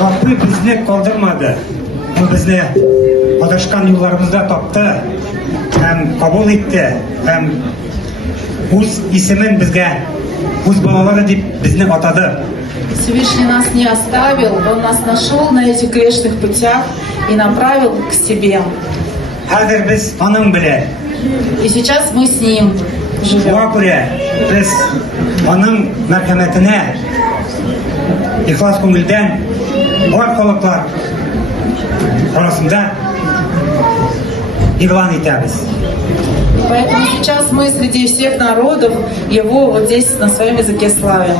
Раббы безне калдырмады. Ул безне адашкан юлларыбызда тапты һәм кабул итте. Һәм үз исемен безгә, үз балалары дип безне атады. Всевышний нас не оставил, Он нас нашел на этих грешных путях и направил к себе. Хәзер без аның белән. И сейчас мы с Ним живем. Шуңа күрә без аның мәрхәмәтенә ихлас күңелдән бар халыклар арасында игълан итәбез. Поэтому сейчас мы среди всех народов Его вот здесь на своем языке славим.